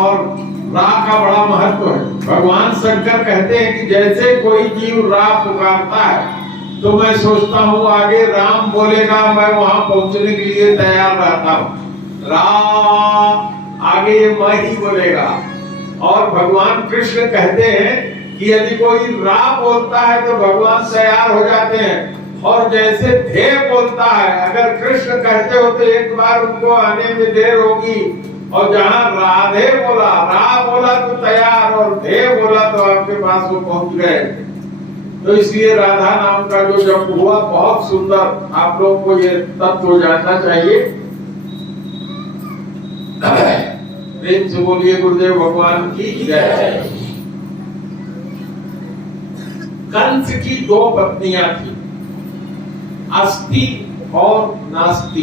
और रा का बड़ा महत्व है। भगवान शंकर कहते हैं कि जैसे कोई जीव रा पुकारता है तो मैं सोचता हूँ आगे राम बोलेगा, मैं वहां पहुंचने के लिए तैयार रहता हूँ। रा आगे मैं ही बोलेगा। और भगवान कृष्ण कहते हैं कि यदि कोई रा बोलता है तो भगवान तैयार हो जाते हैं। और जैसे धे बोलता है, अगर कृष्ण कहते हो तो एक बार उनको आने में देर होगी, और जहां राधे बोला, रा बोला तो तैयार, और धे बोला तो आपके पास वो पहुंच गए। तो इसलिए राधा नाम का जो जप हुआ बहुत सुंदर, आप लोगों को ये तत्व जानना चाहिए। प्रेम से बोलिए गुरुदेव भगवान की जय। कंस की दो पत्नियां थी, अस्ति और नास्ति।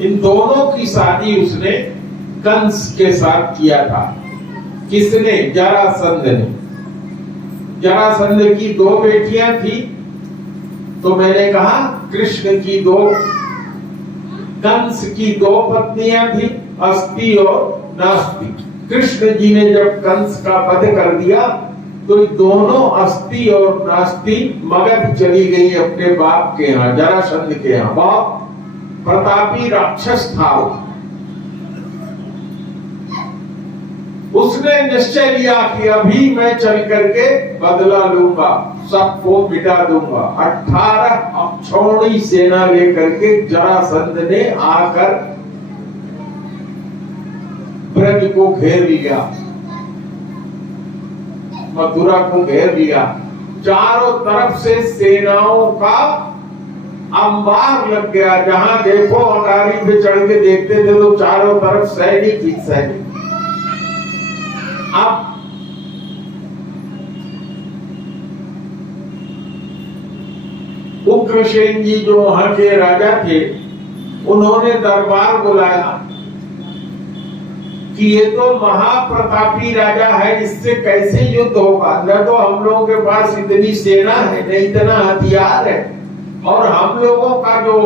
इन दोनों की शादी उसने कंस के साथ किया था। किसने? जरासंध ने। जरासंध की दो बेटियां थी, तो मैंने कहा कृष्ण की दो, कंस की दो पत्नियां थी, अस्ति और नास्ति। कृष्ण जी ने जब कंस का वध कर दिया तो दोनों अस्ति और नास्ति मगध चली गई अपने बाप के यहाँ, जरासंध के यहाँ। बाप प्रतापी राक्षस था। उसने निश्चय लिया कि अभी मैं चल करके बदला लूंगा, सबको मिटा दूंगा। 18 अक्षौणी सेना लेकर के जरासंध ने आकर ब्रज को घेर लिया, मथुरा को घेर लिया। चारों तरफ से सेनाओं का अंबार लग गया। जहां देखो अटारी पे चढ़ के देखते थे तो चारों तरफ सैनिक ही सैनिक। अब उग्रसेन जी जो वहां के राजा थे, उन्होंने दरबार बुलाया कि ये तो महाप्रतापी राजा है, इससे कैसे युद्ध होगा? न तो हम लोगों के पास इतनी सेना है, न इतना हथियार है, और हम लोगों का जो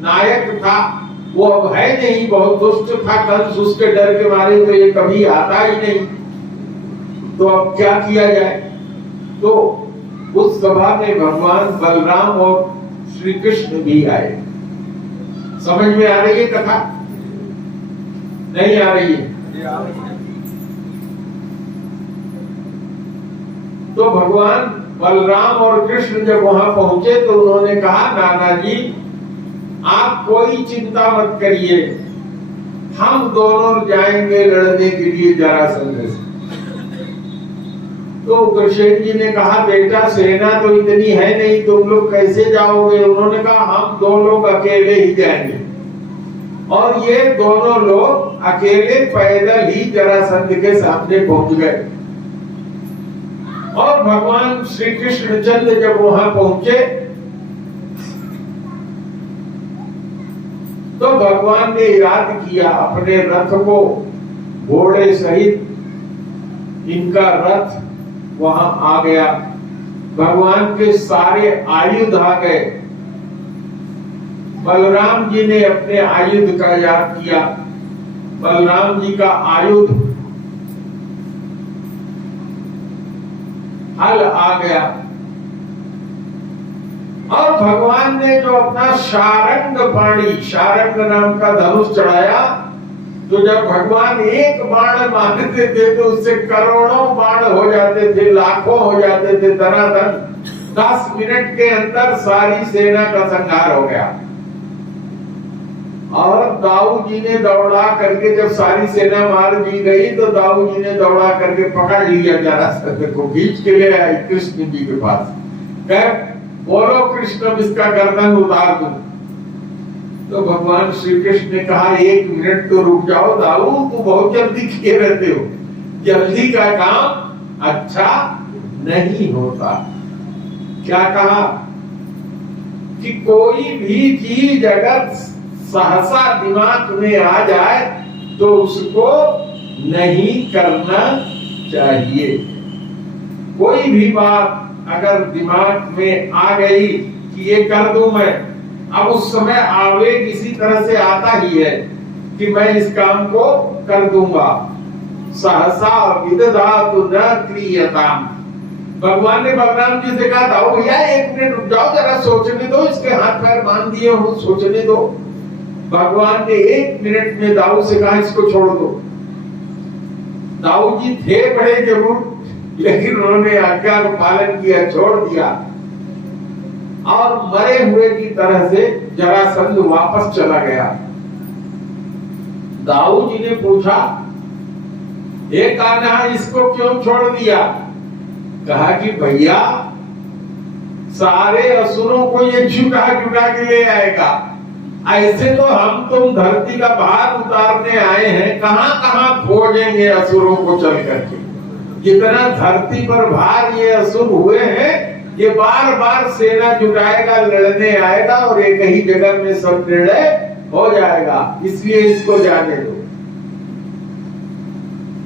नायक था वो अब है नहीं, बहुत दुष्ट था कंस, उसके डर के मारे तो ये कभी आता ही नहीं। तो अब क्या किया जाए? तो उस सभा में भगवान बलराम और श्री कृष्ण भी आए। समझ में आ रही है कथा? नहीं आ रही है? तो भगवान बलराम और कृष्ण जब वहां पहुंचे तो उन्होंने कहा, नाना जी आप कोई चिंता मत करिए, हम दोनों जाएंगे लड़ने के लिए जरासंध से। तो उग्रसेन जी ने कहा, बेटा सेना तो इतनी है नहीं, तुम लोग कैसे जाओगे? उन्होंने कहा, हम दो लोग अकेले ही जाएंगे। और ये दोनों लोग अकेले पैदल ही जरासंध के सामने पहुंच गए। और भगवान श्री कृष्णचंद्र जब वहां पहुंचे तो भगवान ने इरादा किया अपने रथ को घोड़े सहित, इनका रथ वहां आ गया। भगवान के सारे आयुध आ गए। बलराम जी ने अपने आयुध का याद किया। बलराम जी का आयुध हल आ गया। और भगवान ने जो अपना शारंग पाणी, शारंग नाम का धनुष चढ़ाया, तो जब भगवान एक बाण मारते थे तो उससे करोड़ों बाण हो जाते थे, लाखों हो जाते थे, धनाधन। 10 मिनट के अंदर सारी सेना का संहार हो गया। और दाऊ जी ने दौड़ा करके, जब सारी सेना मार दी गई तो दाऊ जी ने दौड़ा करके पकड़ लिया जरासंध को, खींच के ले आए कृष्ण जी के पास। कह, बोलो कृष्ण, इसका गर्दन उतार दूं। तो भगवान श्री कृष्ण ने कहा, 1 मिनट तो रुक जाओ दाऊ, तू बहुत जल्दी किए रहते हो, जल्दी का काम अच्छा नहीं होता। क्या कहा कि कोई भी चीज अगर सहसा दिमाग में आ जाए तो उसको नहीं करना चाहिए। कोई भी बात अगर दिमाग में आ गई कि ये कर दूं मैं, अब उस समय आवेग इसी तरह से आता ही है कि मैं इस काम को कर दूंगा। सहसा विदधातु न क्रियताम। भगवान ने बलराम जी से कहा दाऊ भैया 1 मिनट रुक जाओ, जरा सोचने दो, इसके हाथ पैर बांध दिए हो, सोचने दो। भगवान ने 1 मिनट में दाऊ से कहा इसको छोड़ दो। दाऊ जी थे बड़े जरूर, लेकिन उन्होंने आज्ञा का पालन किया, छोड़ दिया और मरे हुए की तरह से जरासंध वापस चला गया। दाऊ जी ने पूछा, हे कान्हा इसको क्यों छोड़ दिया? कहा कि भैया सारे असुरों को ये झुका झुका के ले आएगा, ऐसे तो हम तुम धरती का भार उतारने आए हैं, कहां कहां खोजेंगे असुरों को चल करके। जितना धरती पर भार ये असुर हुए हैं, ये बार बार सेना जुटाएगा, लड़ने आएगा और एक ही जगह में सब निर्णय हो जाएगा, इसलिए इसको जाने दो।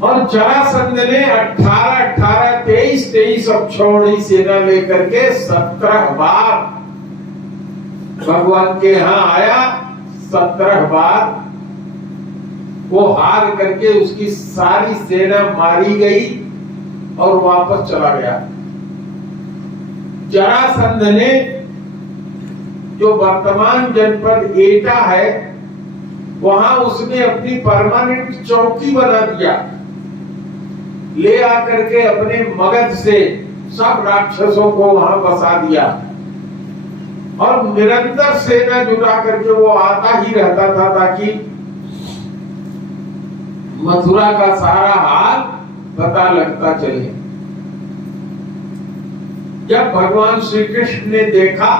और जरासंध ने 18 23 अब छोड़ी सेना लेकर के 17 बार भगवान के यहाँ आया। 17 बार वो हार करके उसकी सारी सेना मारी गई और वापस चला गया। जरासंध ने जो वर्तमान जनपद एटा है, वहां उसने अपनी परमानेंट चौकी बना दिया। ले आकर के अपने मगध से सब राक्षसों को वहां बसा दिया और निरंतर सेना जुटा करके वो आता ही रहता था, ताकि मथुरा का सारा हाल पता लगता चले। जब भगवान श्री कृष्ण ने देखा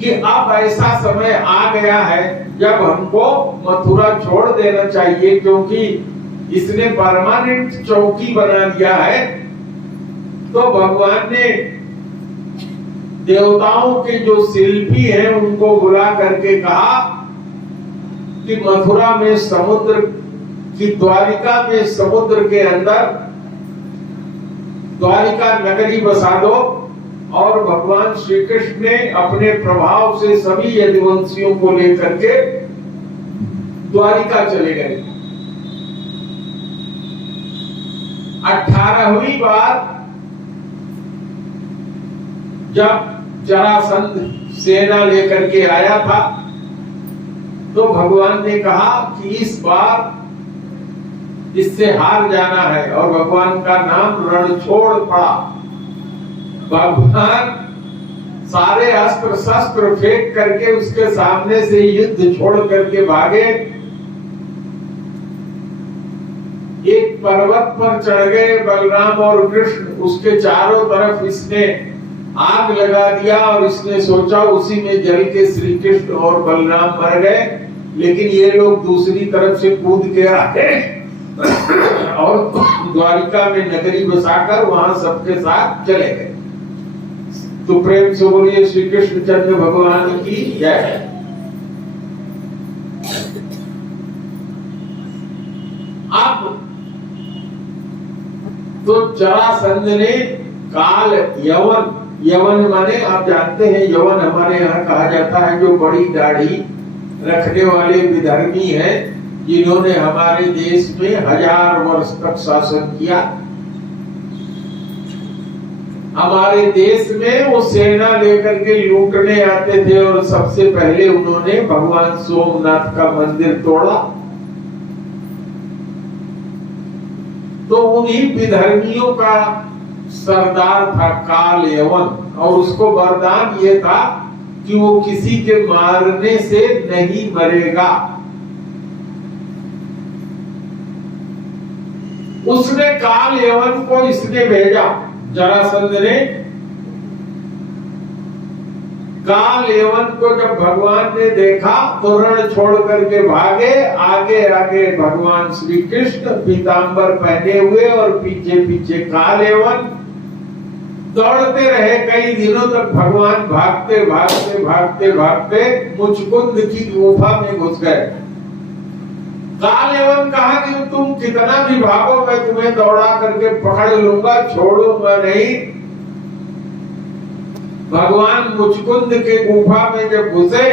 कि अब ऐसा समय आ गया है जब हमको मथुरा छोड़ देना चाहिए, क्योंकि इसने परमानेंट चौकी बना लिया है, तो भगवान ने देवताओं के जो शिल्पी हैं उनको बुला करके कहा कि मथुरा में समुद्र की, द्वारिका में समुद्र के अंदर द्वारिका नगरी बसा दो। और भगवान श्री कृष्ण ने अपने प्रभाव से सभी यदुवंशियों को लेकर के द्वारिका चले गए। 18वीं बार जब जरासंध सेना लेकर के आया था, तो भगवान ने कहा कि इस बार इससे हार जाना है, और भगवान का नाम रणछोड़ पड़ा। भगवान सारे अस्त्र शस्त्र फेंक करके उसके सामने से युद्ध छोड़ करके भागे। एक पर्वत पर चढ़ गए बलराम और कृष्ण, उसके चारों तरफ इसने आग लगा दिया और इसने सोचा उसी में जल के श्री कृष्ण और बलराम मर गए, लेकिन ये लोग दूसरी तरफ से कूद के आए और द्वारिका में नगरी बसाकर वहां सबके साथ चले गए। तो प्रेम से बोलिए श्री कृष्ण चंद्र भगवान की जय। अब तो जरासंध ने काल यवन, यवन माने आप जानते हैं, यवन हमारे यहाँ कहा जाता है जो बड़ी दाढ़ी रखने वाले विधर्मी हैं, जिन्होंने हमारे देश में 1000 वर्ष तक शासन किया। हमारे देश में वो सेना लेकर के लूटने आते थे और सबसे पहले उन्होंने भगवान सोमनाथ का मंदिर तोड़ा। तो उन्हीं विधर्मियों का सरदार था काल यवन, और उसको वरदान ये था कि वो किसी के मारने से नहीं मरेगा। उसने काल यवन को इसने भेजा, जरासंध ने काल यवन को जब भगवान ने देखा तो रण छोड़ करके भागे। आगे आगे भगवान श्री कृष्ण पीतांबर पहने हुए और पीछे पीछे काल यवन दौड़ते रहे। कई दिनों तक भगवान भागते भागते भागते भागते मुचकुंद की गुफा में घुस गए। काल यवन कहा कि तुम कितना भी भागो मैं तुम्हें दौड़ा करके पकड़ लूंगा, छोड़ूंगा नहीं। भगवान मुचकुंद के गुफा में जब घुसे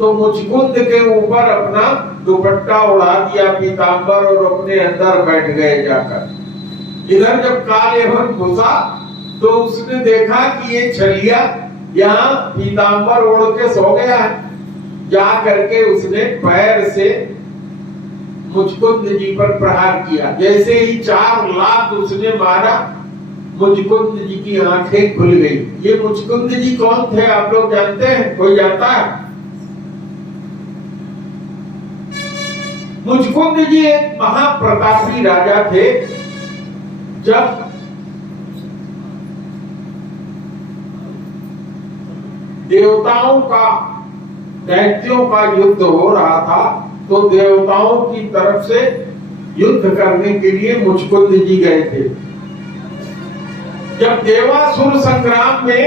तो मुचकुंद के ऊपर अपना दुपट्टा उड़ा दिया पीतांबर और अपने अंदर बैठ गए जाकर। इधर जब कालयवन घुसा तो उसने देखा कि ये छलिया यहाँ पीतांबर ओढ़ के सो गया है। जा करके उसने पैर से मुचकुंद जी पर प्रहार किया। जैसे ही 4 लात उसने मारा, मुचकुंद जी की आंखें खुल गई। ये मुचकुंद जी कौन थे आप लोग जानते हैं? कोई जानता है? मुचकुंद जी एक महाप्रतापी राजा थे। जब देवताओं का दैत्यों का युद्ध हो रहा था तो देवताओं की तरफ से युद्ध करने के लिए मुचकुंद जी गए थे। जब देवासुर संग्राम में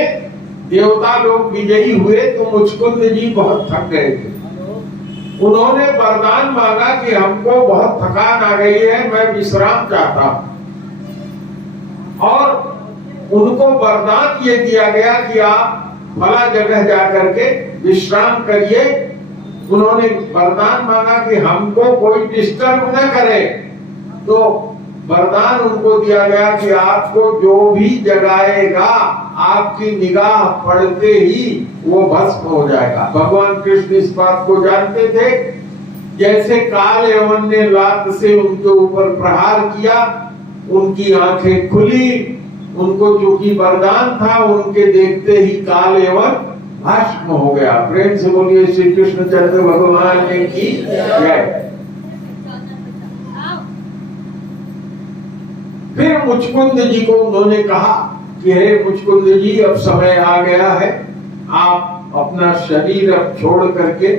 देवता लोग विजयी हुए तो मुचकुंद जी बहुत थक गए थे। उन्होंने वरदान मांगा कि हमको बहुत थकान आ गई है, मैं विश्राम चाहता हूं। और उनको वरदान ये दिया गया कि आप फला जगह जाकर के विश्राम करिए। उन्होंने वरदान मांगा कि हमको कोई डिस्टर्ब न करे, तो वरदान उनको दिया गया कि आपको जो भी जगाएगा आपकी निगाह पड़ते ही वो भस्म हो जाएगा। भगवान कृष्ण इस बात को जानते थे। जैसे कालयवन ने लात से उनके ऊपर प्रहार किया, उनकी आंखें खुली। उनको जो कि वरदान था, उनके देखते ही कालयवन भस्म हो गया। प्रेम से बोलिए श्री कृष्णचंद्र भगवान की जय। फिर मुचकुंद जी को उन्होंने कहा कि हे मुचकुंद जी, अब समय आ गया है, आप अपना शरीर अब छोड़ करके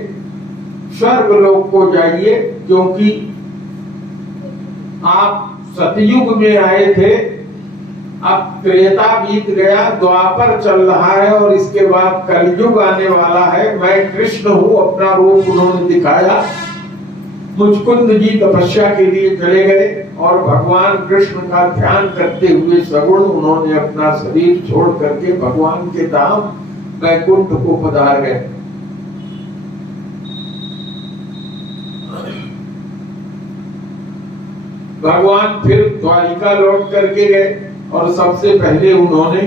स्वर्गलोक को जाइए, क्योंकि आप सतयुग में आए थे, अब त्रेता बीत गया, द्वापर चल रहा है और इसके बाद कलयुग आने वाला है। मैं कृष्ण हूँ, अपना रूप उन्होंने दिखाया। मुचकुंद जी तपस्या के लिए चले गए और भगवान कृष्ण का ध्यान करते हुए सगुण उन्होंने अपना शरीर छोड़ करके भगवान के धाम वैकुंठ को पधार गए। भगवान फिर द्वारिका लौट करके गए और सबसे पहले उन्होंने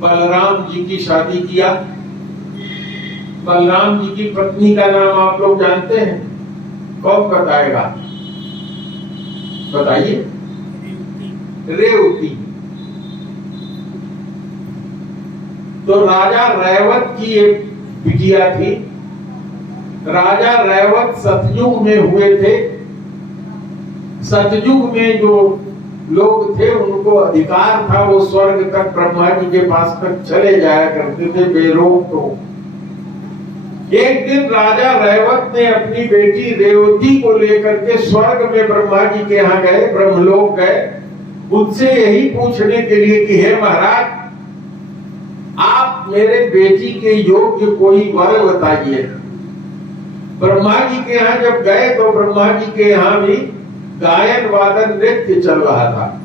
बलराम जी की शादी किया। बलराम जी की पत्नी का नाम आप लोग जानते हैं? कौन बताएगा? बताइए। रेवती। तो राजा रैवत की एक बिटिया थी। राजा रैवत सतयुग में हुए थे। सतयुग में जो लोग थे उनको अधिकार था, वो स्वर्ग तक ब्रह्मा जी के पास तक चले जाया करते थे बेरोक। तो एक दिन राजा रैवत ने अपनी बेटी रेवती को लेकर के स्वर्ग में ब्रह्मा जी के यहाँ गए, ब्रह्मलोक गए, उनसे यही पूछने के लिए कि हे महाराज, आप मेरे बेटी के योग्य कोई वर बताइए। ब्रह्मा जी के यहाँ जब गए तो ब्रह्मा जी के यहाँ भी गायन वादन नृत्य चल रहा था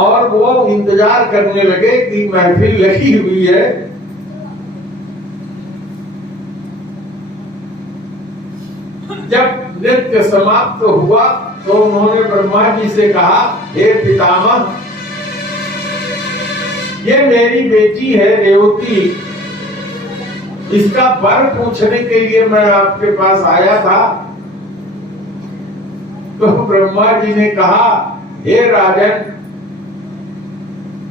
और वो इंतजार करने लगे कि महफिल लगी हुई है। जब नृत्य समाप्त हुआ तो उन्होंने ब्रह्मा जी से कहा, हे पितामह, ये मेरी बेटी है रेवती, इसका वर पूछने के लिए मैं आपके पास आया था। तो ब्रह्मा जी ने कहा, हे राजन,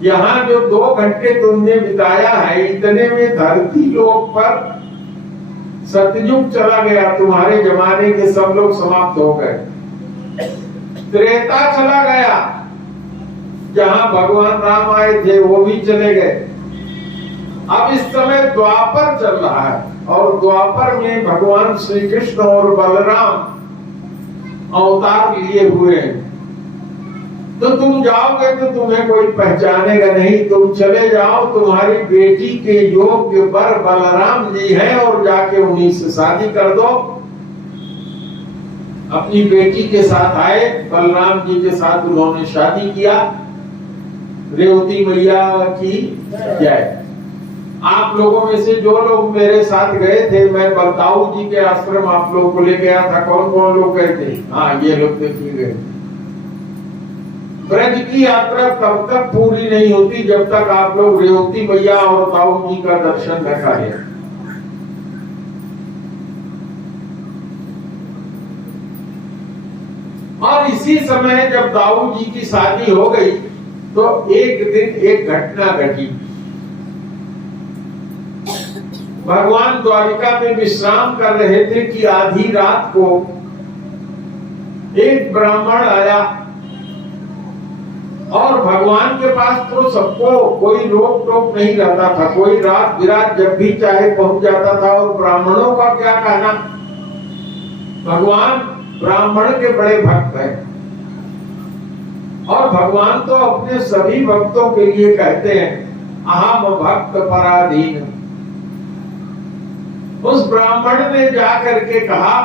यहाँ जो 2 घंटे तुमने बिताया है, इतने में धरती लोक पर सतयुग चला गया, तुम्हारे जमाने के सब लोग समाप्त हो गए। त्रेता चला गया, जहां भगवान राम आए थे वो भी चले गए। अब इस समय द्वापर चल रहा है और द्वापर में भगवान श्री कृष्ण और बलराम अवतार लिए हुए हैं। तो तुम जाओगे तो तुम्हें कोई पहचानेगा नहीं, तुम चले जाओ, तुम्हारी बेटी के योग्य वर बलराम जी हैं और जाके उन्हीं से शादी कर दो। अपनी बेटी के साथ आए, बलराम जी के साथ उन्होंने शादी किया। रेवती मैया की जय। आप लोगों में से जो लोग मेरे साथ गए थे, मैं बलदाऊ जी के आश्रम आप लोगों को ले गया था। कौन कौन लोग गए थे? हाँ, ये लोग देखिए गए। ब्रज की यात्रा तब तक पूरी नहीं होती जब तक आप लोग रेवती मैया और दाऊ जी का दर्शन न करें। और इसी समय जब दाऊ जी की शादी हो गई तो एक दिन एक घटना घटी। भगवान द्वारिका में विश्राम कर रहे थे कि आधी रात को एक ब्राह्मण आया और भगवान के पास तो सबको कोई रोक टोक नहीं रहता था, कोई रात बिरात जब भी चाहे पहुंच जाता था। और ब्राह्मणों का क्या कहना, भगवान ब्राह्मण के बड़े भक्त हैं और भगवान तो अपने सभी भक्तों के लिए कहते हैं अहम भक्त पराधीन। उस ब्राह्मण ने जाकर के कहा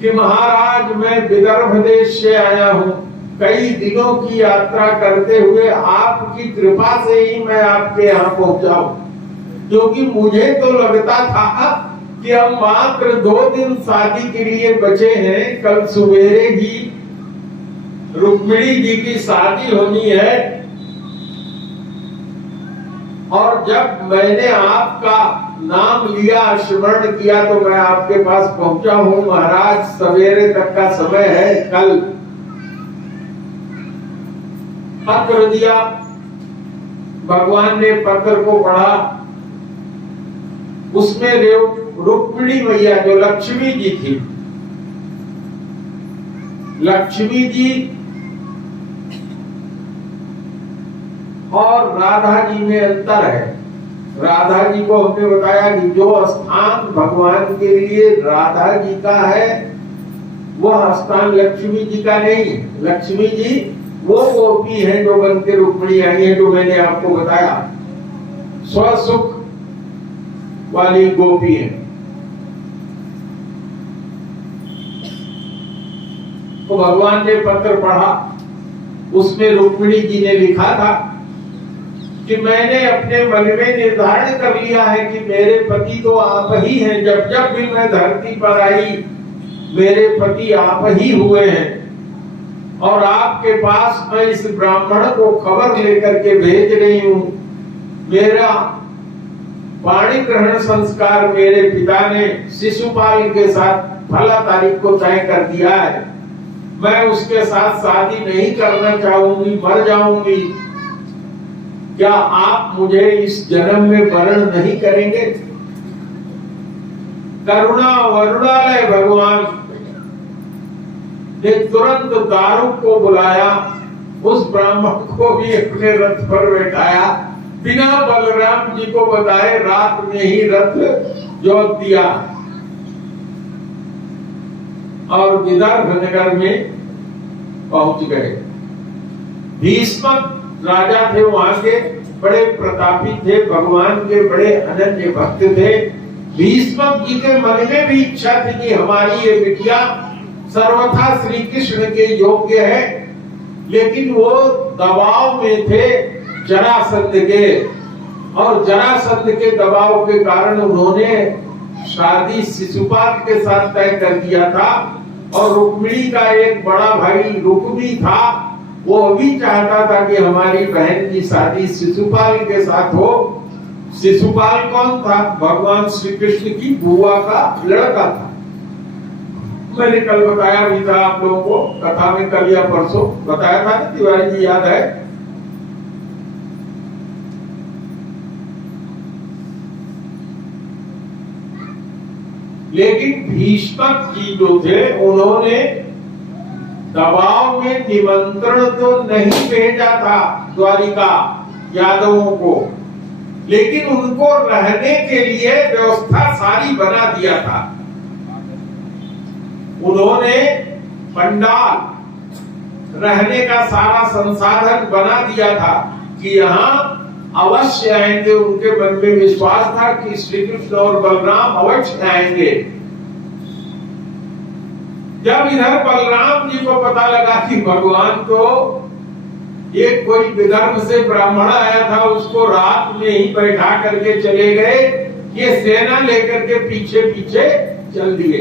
कि महाराज, मैं विदर्भ देश से आया हूं, कई दिनों की यात्रा करते हुए आपकी कृपा से ही मैं आपके यहाँ पहुंचा हूं, क्योंकि मुझे तो लगता था कि हम मात्र 2 दिन शादी के लिए बचे हैं, कल सवेरे ही रुक्मिणी जी की शादी होनी है। और जब मैंने आपका नाम लिया, स्मरण किया, तो मैं आपके पास पहुंचा हूं। महाराज, सवेरे तक का समय है, कल पत्र दिया। भगवान ने पत्र को पढ़ा, उसमें रुक्मिणी मैया जो लक्ष्मी जी थी, लक्ष्मी जी और राधा जी में अंतर है। राधा जी को हमने बताया कि जो स्थान भगवान के लिए राधा जी का है वह स्थान लक्ष्मी जी का नहीं है। लक्ष्मी जी वो गोपी है जो बन के रुक्मिणी आई है, जो मैंने आपको बताया स्वसुख वाली गोपी है। तो भगवान ने पत्र पढ़ा, उसमें रुक्मिणी जी ने लिखा था कि मैंने अपने मन में निर्धारण कर लिया है कि मेरे पति तो आप ही हैं। जब जब भी मैं धरती पर आई, मेरे पति आप ही हुए हैं। और आपके पास मैं इस ब्राह्मण को खबर लेकर के भेज रही हूं। मेरा वाणी ग्रहण संस्कार मेरे पिता ने शिशुपाल के साथ फला तारीख को तय कर दिया है। मैं उसके साथ शादी नहीं करना चाहूंगी, मर जाऊंगी। क्या आप मुझे इस जन्म में वरण नहीं करेंगे? करुणा वरुणालय भगवान ने तुरंत दारुक को बुलाया, उस ब्राह्मण को भी अपने रथ पर बैठाया, बिना बलराम जी को बताए रात में ही रथ जोत दिया और विदर्भ नगर में पहुंच गए। भीष्मक राजा थे, वहां के बड़े प्रतापी थे, भगवान के बड़े अनन्य भक्त थे। भीष्मक जी के मन में भी इच्छा थी कि हमारी ये बिटिया सर्वथा श्री कृष्ण के योग्य है, लेकिन वो दबाव में थे जरासंध के, और जरासंध के दबाव के कारण उन्होंने शादी शिशुपाल के साथ तय कर दिया था। और रुक्मिणी का एक बड़ा भाई रुक्मी था, वो भी चाहता था कि हमारी बहन की शादी शिशुपाल के साथ हो। शिशुपाल कौन था? भगवान श्री कृष्ण की बुआ का लड़का था। मैंने कल बताया भी था आप लोगों को, कथा में कल या परसों बताया था ना, तिवारी जी याद है? लेकिन भीष्मक जी जो थे, उन्होंने दबाव में निमंत्रण तो नहीं भेजा था द्वारिका यादवों को, लेकिन उनको रहने के लिए व्यवस्था सारी बना दिया था। उन्होंने पंडाल रहने का सारा संसाधन बना दिया था कि यहाँ अवश्य आएंगे। उनके मन में विश्वास था कि श्री कृष्ण और बलराम अवश्य आएंगे। जब इधर बलराम जी को पता लगा कि भगवान तो एक कोई विदर्भ से ब्राह्मण आया था, उसको रात में ही बैठा करके चले गए, ये सेना लेकर के पीछे पीछे चल दिए।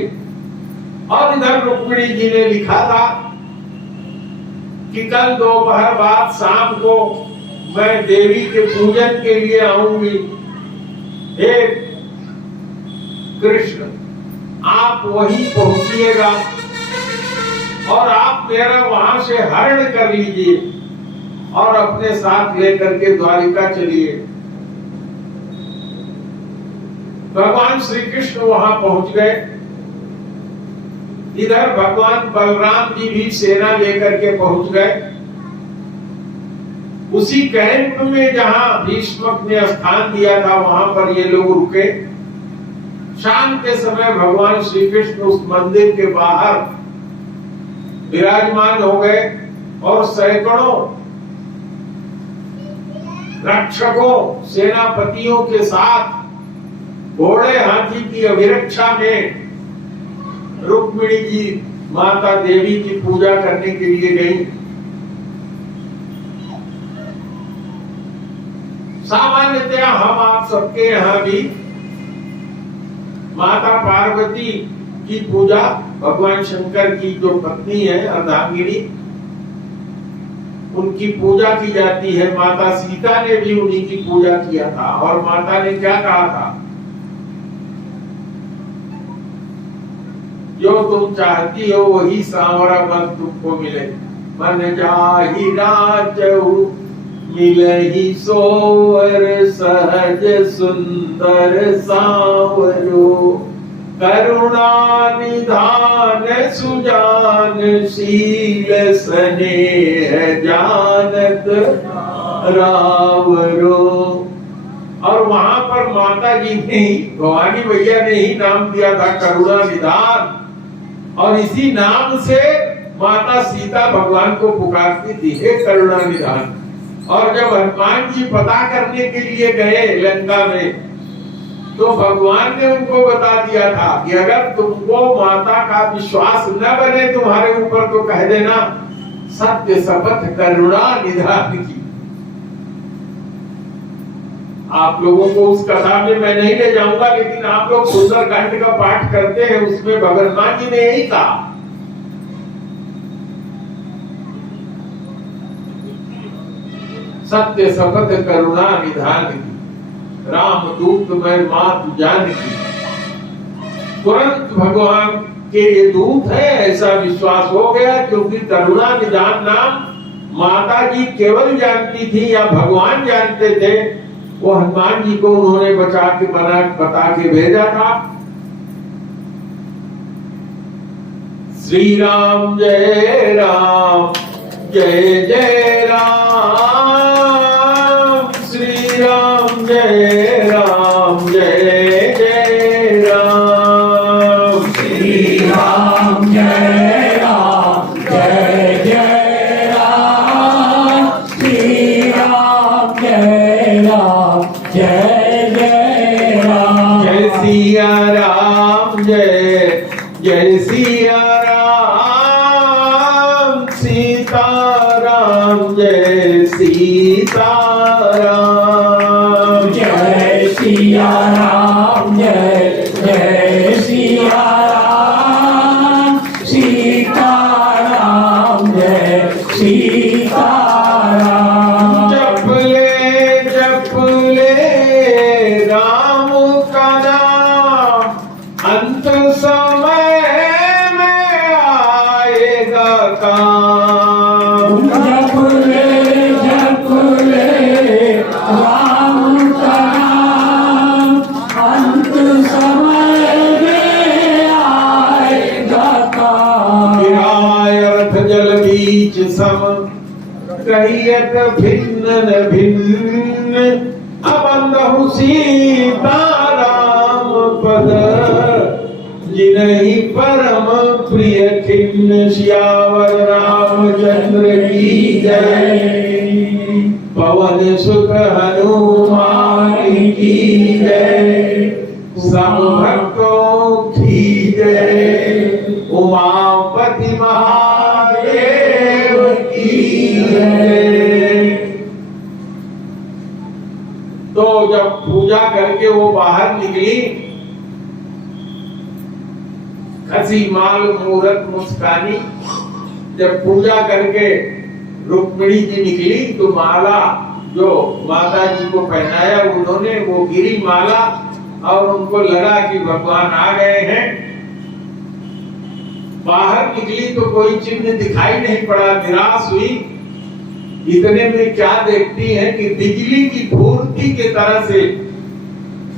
और इधर रुक्मिणी जी ने लिखा था कि कल दोपहर बाद शाम को मैं देवी के पूजन के लिए आऊंगी। हे कृष्ण, आप वहीं पहुंचिएगा और आप मेरा वहां से हरण कर लीजिए और अपने साथ लेकर के द्वारिका चलिए। भगवान श्री कृष्ण वहां पहुंच गए। इधर भगवान बलराम जी भी सेना लेकर के पहुंच गए। उसी कैंप में जहां भीष्मक ने स्थान दिया था, वहां पर ये लोग रुके। शाम के समय भगवान श्री कृष्ण उस मंदिर के बाहर विराजमान हो गए और सैकड़ों रक्षकों, सेनापतियों के साथ घोड़े हाथी की अभिरक्षा में रुक्मिणी जी माता देवी की पूजा करने के लिए गई। सामान्यतया हम आप सबके यहाँ भी माता पार्वती की पूजा, भगवान शंकर की जो पत्नी है अर्धांगिनी, उनकी पूजा की जाती है। माता सीता ने भी उन्हीं की पूजा किया था। और माता ने क्या कहा था? जो तुम चाहती हो वही सांवरा मन तुमको मिले, मन जाहि राचहु मिलहि सोवर, सहज सुंदर सांवरो, करुणा निधान सुजान, शील स्नेह जानत रावरो। और वहां पर माता जी ने ही, भवानी भैया ने ही नाम दिया था करुणा निधान, और इसी नाम से माता सीता भगवान को पुकारती थी, हे करुणा निधान। और जब हनुमान जी पता करने के लिए गए लंका में, तो भगवान ने उनको बता दिया था कि अगर तुमको माता का विश्वास न बने तुम्हारे ऊपर, तो कह देना सत्य शपथ करुणा निधान की। आप लोगों को उस कथा में मैं नहीं ले जाऊंगा, लेकिन आप लोग सुंदरकांड का पाठ करते हैं, उसमें भगवान जी ने यही कहा। सत्य शपथ करुणा निधान की, राम दूत मैं मात जान की। तुरंत भगवान के ये दूत है ऐसा विश्वास हो गया, क्योंकि करुणा निधान नाम माता जी केवल जानती थी या भगवान जानते थे। वो हनुमान जी को उन्होंने बता के भेजा था। श्री राम जय राम, जय जय राम, श्री राम जय राम, जय जय राम, श्री राम जय राम, जय जय राम, श्री राम जय राम, जय जय राम। जय सिया राम, जय जय सिया राम, सीता राम जय सीता राम, जय सिया राम, जय जय सिया राम, सीता राम जय सीता राम। जप ले राम का नाम, अंत समय में आएगा काम। जप ले राम का नाम, अंत समय में आएगा काम। गिराय रथ जल बीच सम, कहियत भिन्न न भिन्न, अबंधु सीता राम पद, जिनहि परम प्रिय खिन्न। सियावर रामचंद्र की जय, पवन सुत हनुमान की जय, सब भक्तों की जय, उमापति महादेव की जय। पूजा करके वो बाहर निकली, खसी माल मूरत मुस्कानी। जब पूजा करके रुक्मिणी जी निकली तो माला जो माता जी को पहनाया उन्होंने, वो गिरी माला, और उनको लगा कि भगवान आ गए हैं। बाहर निकली तो कोई चिन्ह दिखाई नहीं पड़ा, निराश हुई। इतने में क्या देखती हैं कि बिजली की फूर्ती के तरह से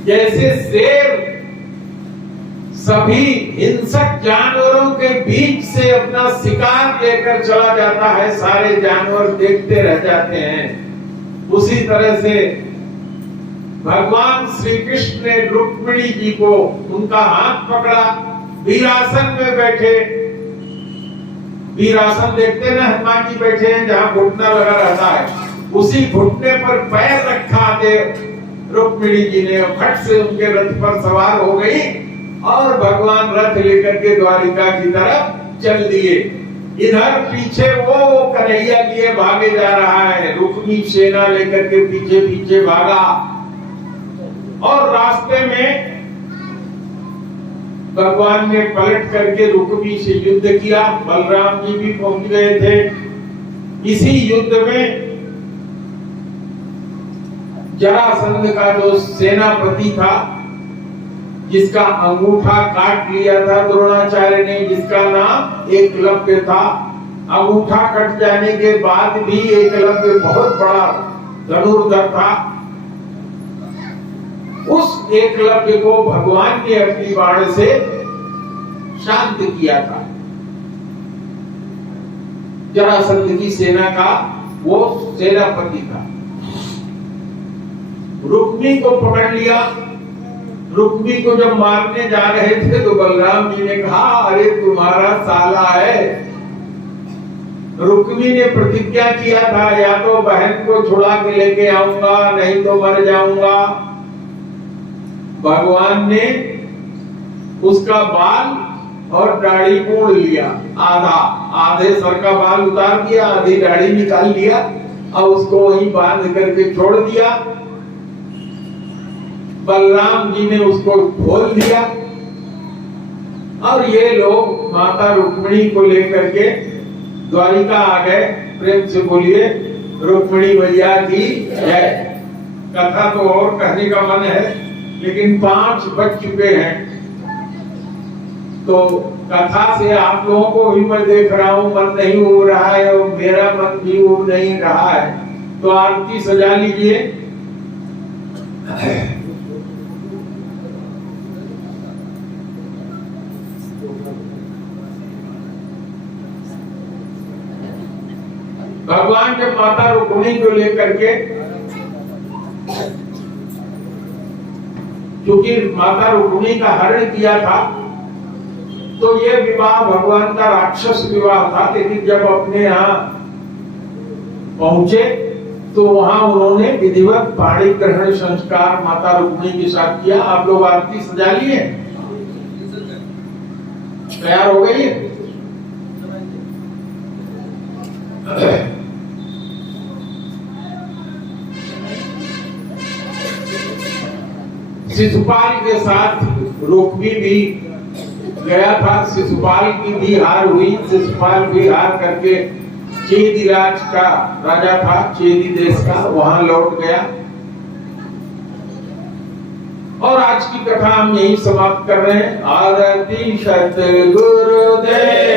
जैसे शेर सभी हिंसक जानवरों के बीच से अपना शिकार लेकर चला जाता है, सारे जानवर देखते रह जाते हैं, उसी तरह से भगवान श्री कृष्ण ने रुक्मिणी जी को उनका हाथ पकड़ा, वीरासन में बैठे। वीरासन देखते ना, हनुमान जी बैठे हैं जहां घुटना लगा रहता है, उसी घुटने पर पैर रखा दे रुक्मिणी जी ने, फट से उनके रथ पर सवार हो गई और भगवान रथ लेकर के द्वारिका की तरफ चल दिए। इधर पीछे वो कन्हैया लिए भागे जा रहा है, रुक्मी सेना लेकर के पीछे पीछे भागा, और रास्ते में भगवान ने पलट करके रुक्मी से युद्ध किया। बलराम जी भी पहुंच गए थे। इसी युद्ध में जरासंध का जो सेनापति था, जिसका अंगूठा काट लिया था द्रोणाचार्य ने, जिसका नाम एकलव्य था, अंगूठा कट जाने के बाद भी एकलव्य बहुत बड़ा धनुर्धर था। उस एकलव्य को भगवान ने अपनी बाण से शांत किया था। जरासंध की सेना का वो सेनापति था। रुक्मी को पकड़ लिया। रुक्मी को जब मारने जा रहे थे तो बलराम जी ने कहा, अरे तुम्हारा साला है। रुक्मी ने प्रतिज्ञा किया था, या तो बहन को छुड़ा के लेके आऊंगा, नहीं तो मर जाऊंगा। भगवान ने उसका बाल और दाढ़ी मोड़ लिया, आधे सर का बाल उतार दिया, आधी दाढ़ी निकाल लिया और उसको वहीं बांध करके छोड़ दिया। बलराम जी ने उसको खोल दिया और ये लोग माता रुक्मिणी को लेकर के द्वारिका आ गए। प्रेम से बोलिए रुक्मिणी मैया की जय। कथा तो और कहने का मन है, लेकिन 5 बज चुके हैं, तो कथा से आप लोगों को भी मैं देख रहा हूं मन नहीं हो रहा है और मेरा मन भी हो नहीं रहा है, तो आरती सजा लीजिए। भगवान जब माता रुक्मिणी को लेकर के, क्योंकि माता रुक्मिणी का हरण किया था, तो ये विवाह भगवान का राक्षस विवाह था। लेकिन जब अपने यहाँ पहुंचे तो वहां उन्होंने विधिवत पाणी ग्रहण संस्कार माता रुक्मिणी के साथ किया। आप लोग आरती सजा लिए, तैयार हो गई है? शिशुपाल के साथ रुक्मी भी गया था। शिशुपाल की भी हार हुई। शिशुपाल भी हार करके चेदी राज का राजा था, चेदी देश का, वहां लौट गया। और आज की कथा हम यही समाप्त कर रहे हैं। आरती सतगुरुदेव